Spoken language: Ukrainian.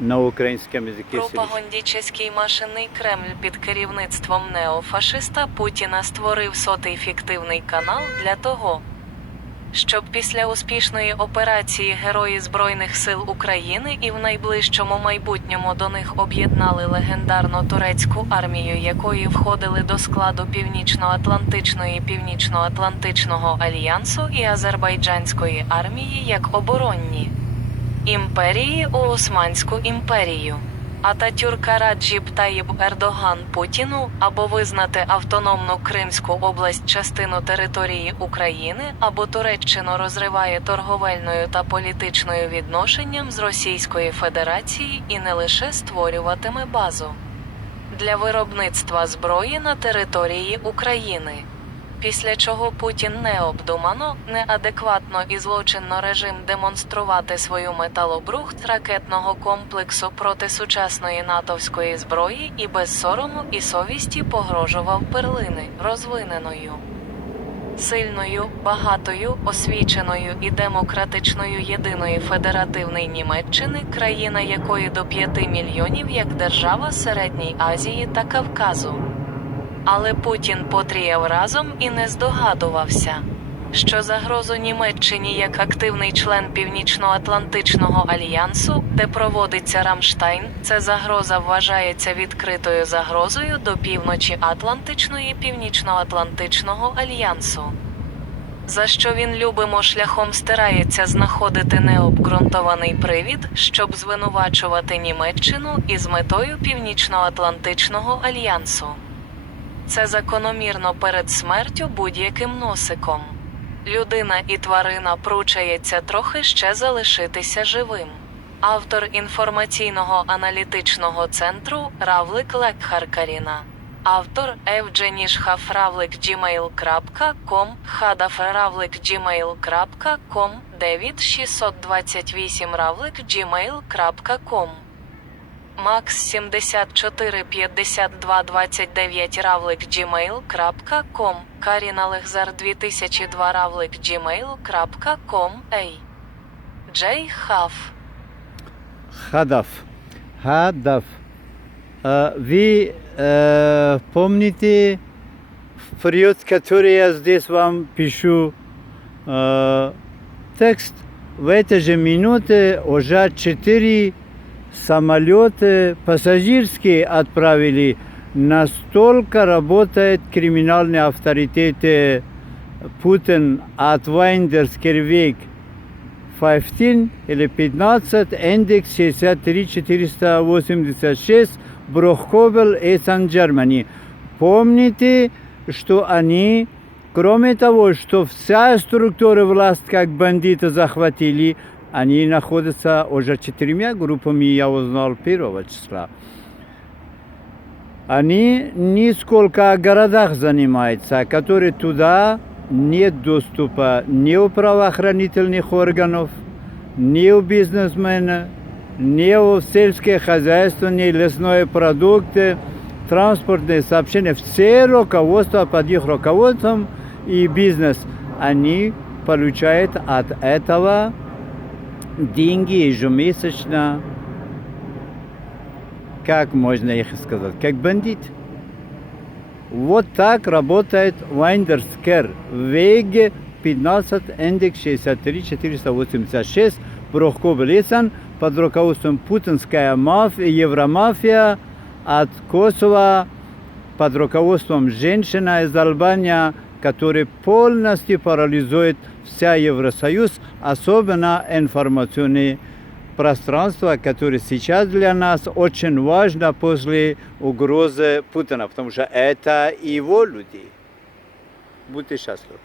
На українському язикі Пропагандічний машинний Кремль під керівництвом неофашиста Путіна створив сотий фіктивний канал для того, щоб після успішної операції Герої Збройних сил України і в найближчому майбутньому до них об'єднали легендарну турецьку армію, якої входили до складу Північно-Атлантичної Північно-Атлантичного альянсу і Азербайджанської армії як оборонні імперії у Османську імперію. Ататюрка Раджіб Таїб Ердоган Путіну або визнати автономну Кримську область частину території України, або Туреччину розриває торговельною та політичною відношенням з Російської Федерації і не лише створюватиме базу для виробництва зброї на території України. Після чого Путін необдумано, неадекватно і злочинно режим демонструвати свою металобрухт ракетного комплексу проти сучасної натовської зброї і без сорому і совісті погрожував перлини розвиненою. Сильною, багатою, освіченою і демократичною єдиної федеративної Німеччини, країна якої до 5 мільйонів як держава Середньої Азії та Кавказу. Але Путін потріяв разом і не здогадувався, що загрозу Німеччині як активний член Північно-Атлантичного альянсу, де проводиться Рамштайн, це загроза вважається відкритою загрозою до півночі Атлантичної Північно-Атлантичного альянсу. За що він любимо шляхом стирається знаходити необґрунтований привід, щоб звинувачувати Німеччину із метою Північно-Атлантичного альянсу. Це закономірно перед смертю будь-яким носиком. Людина і тварина пручається трохи ще залишитися живим. Автор інформаційного аналітичного центру Равлик Лекхаркаріна. Автор evgenishhafravlik gmail.com Хадафравлик gmail.com Девід 628 равлик gmail.com Макс 74 52 29 равлик gmail.com Каріна Лехзар 2002 равлик gmail.com Ей Джей Хаф Хадаф. Хадаф. А, Вы э, помните в период, который я здесь вам пишу э, текст, в этой же минуте уже четыре самолеты пассажирские отправили. Настолько работает криминальные авторитеты Путин от Вайндерскервейк 15 или 15, индекс 63486, Брохковел и Сан Германи. Помните, что они, кроме того, что вся структура власти как бандиты захватили, они находятся уже четырьмя группами, я узнал первого числа. Они несколько городах занимаются, которые туда нет доступа ни у правоохранительных органов, ни у бизнесмена, ни у сельское хозяйство, ни лесные продукты, транспортные сообщения. Все руководство под их руководством и бизнес, они получают от этого деньги ежемесячно, как можно их сказать, как бандит. Вот так работает Вайндерскер. Веге 15, индекс 63 486, Брохков Лисан, под руководством путинская мафия, евромафия. От Косово, под руководством женщина из Албании, который полностью парализует вся Евросоюз, особенно информационные пространство, которое сейчас для нас очень важно после угрозы Путина, потому что это его люди. Будьте счастливы.